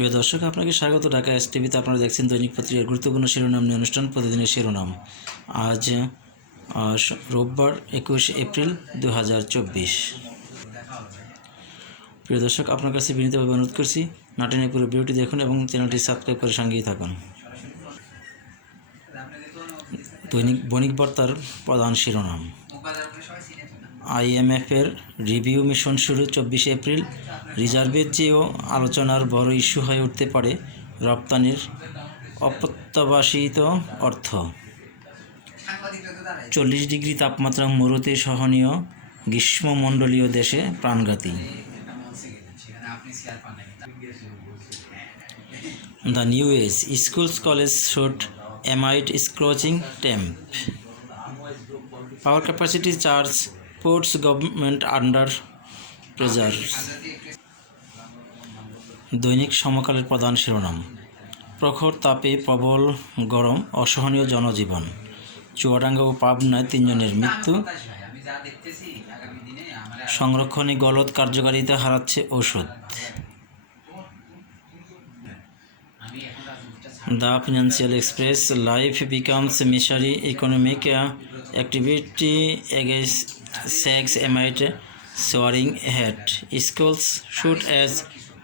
প্রিয় দর্শক, আপনাকে স্বাগত। ঢাকা এস টিভিতে আপনারা দেখছেন দৈনিক পত্রিকার গুরুত্বপূর্ণ শিরোনাম নিয়ে অনুষ্ঠান, প্রতিদিনের শিরোনাম। আজ রোববার একুশ এপ্রিল দু হাজার চব্বিশ। প্রিয় দর্শক, আপনার কাছে বিনীতভাবে অনুরোধ করছি, নাটেনে পুরো ভিডিওটি দেখুন এবং চ্যানেলটি সাবস্ক্রাইব করে সঙ্গেই থাকুন। দৈনিক বণিক বার্তার প্রধান শিরোনাম। আইএমএফের রিভিউ মিশন শুরু চব্বিশে এপ্রিল। রিজার্ভের চেয়েও আলোচনার বড় ইস্যু হয়ে উঠতে পারে রপ্তানির অপ্রত্যাশিত অর্থ। চল্লিশ ডিগ্রি তাপমাত্রা মরুতে সহনীয় গ্রীষ্মমণ্ডলীয় দেশে প্রাণঘাতী। The new age schools college should amid scorching temp. Power capacity charge puts government under pressure দৈনিক সমকালের প্রধান শিরোনাম। প্রখর তাপে প্রবল গরম, অসহনীয় জনজীবন। চুয়াডাঙ্গা ও পাবনায় তিনজনের মৃত্যু। সংরক্ষণে গলদ কার্যকারিতা হারাচ্ছে ঔষধ। The financial express, life becomes misery economic activity again sags amid soaring heat schools shut as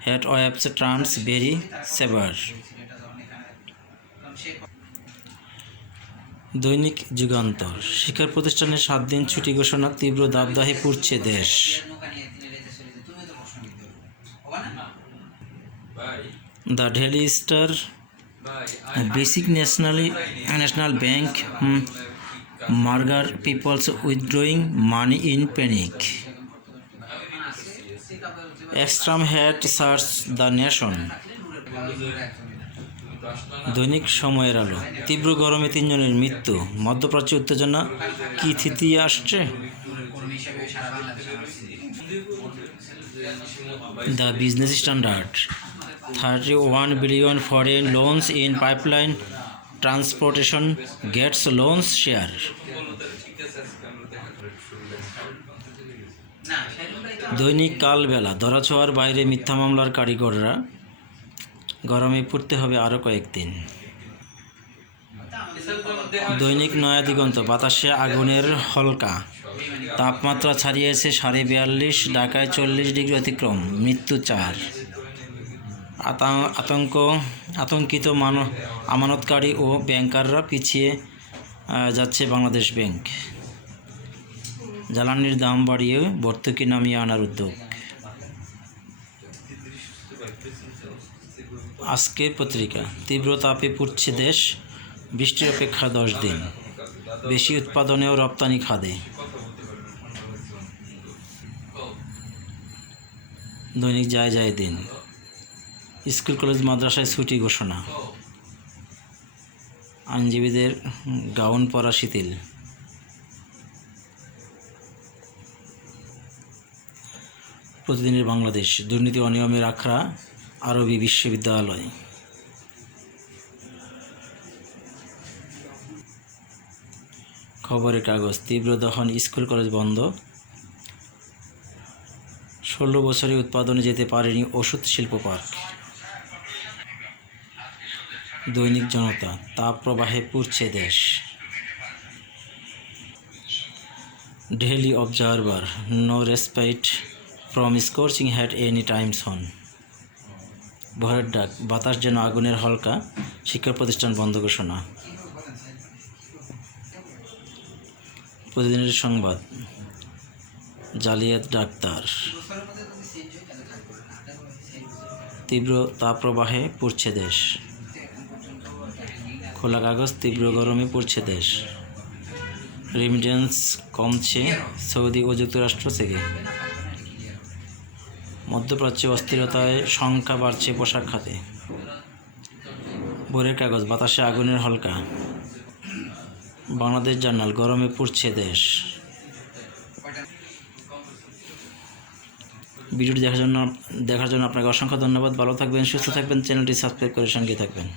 heat waves turns very severe দৈনিক যুগান্তর। শিক্ষা প্রতিষ্ঠানে সাত দিন ছুটি ঘোষণা তীব্র দাবদাহে পুড়ছে দেশ। The daily star basic nationally national bank merger peoples withdrawing money in panic extreme heat search the nation দৈনিক সময়ের আলো। তীব্র গরমে তিনজনের মৃত্যু। মধ্যপ্রাচ্যে উত্তেজনা কি থিতিয়ে আসছে? The business standard thirty one billion foreign loans in pipeline transportation gets loans share. দৈনিক কালবেলা ধরাছোঁয়ার বাইরে মিথ্যা মামলার কারিগররা। গরমে পড়তে হবে আরও কয়েকদিন। দৈনিক নয়া দিগন্ত, বাতাসে আগুনের হলকা। তাপমাত্রা ছাড়িয়েছে সাড়ে বিয়াল্লিশ, ঢাকায় চল্লিশ ডিগ্রি অতিক্রম, মৃত্যু চার। আতঙ্ক, আতঙ্কিত মান, আমানতকারী ও ব্যাংকাররা পিছিয়ে যাচ্ছে বাংলাদেশ ব্যাংক। জ্বালানির দাম বাড়িয়ে ভর্তুকি নামিয়ে আনার উদ্যোগ। আজকের পত্রিকা, তীব্র তাপে পুড়ছে দেশ বৃষ্টির অপেক্ষা দশ দিন। বেশি উৎপাদনে ও রপ্তানি খাদে। দৈনিক যায় যায় দিন। স্কুল, কলেজ, মাদ্রাসায় ছুটি ঘোষণা। আইনজীবীদের গাউন পরা শিথিল। প্রতিদিনের বাংলাদেশ, দুর্নীতি, অনিয়মের আখড়া, আরবি বিশ্ববিদ্যালয়। খবরের কাগজ, তীব্র দহন, স্কুল, কলেজ বন্ধ। ষোলো বছরে উৎপাদনে যেতে পারেনি ওষুধ শিল্প পার্ক। দৈনিক জনতা তাপ প্রবাহে পুড়ছে দেশ। Daily observer, no respite from scorching heat any time soon Bhorer Dak, বাতাস যেন আগুনের হলকা শিক্ষা প্রতিষ্ঠান বন্ধ ঘোষণা। প্রতিদিনের সংবাদ, জালিয়াত ডাক্তার। তীব্র তাপপ্রবাহে পড়ছে দেশ। খোলা কাগজ, তীব্র গরমে পড়ছে দেশ। রিমিটেন্স কমছে সৌদি ও যুক্তরাষ্ট্র থেকে। মধ্যপ্রাচ্যে অস্থিরতায় সংখ্যা বাড়ছে পোশাক খাতে। ভোরের কাগজ, বাতাসে আগুনের হলকা। বাংলাদেশ জার্নাল, গরমে পড়ছে দেশ। ভিডিওটি দেখার জন্য দেখার জন্য আপনাকে অসংখ্য ধন্যবাদ। ভালো থাকবেন, সুস্থ থাকবেন, চ্যানেলটি সাবস্ক্রাইব করে সঙ্গে থাকবেন।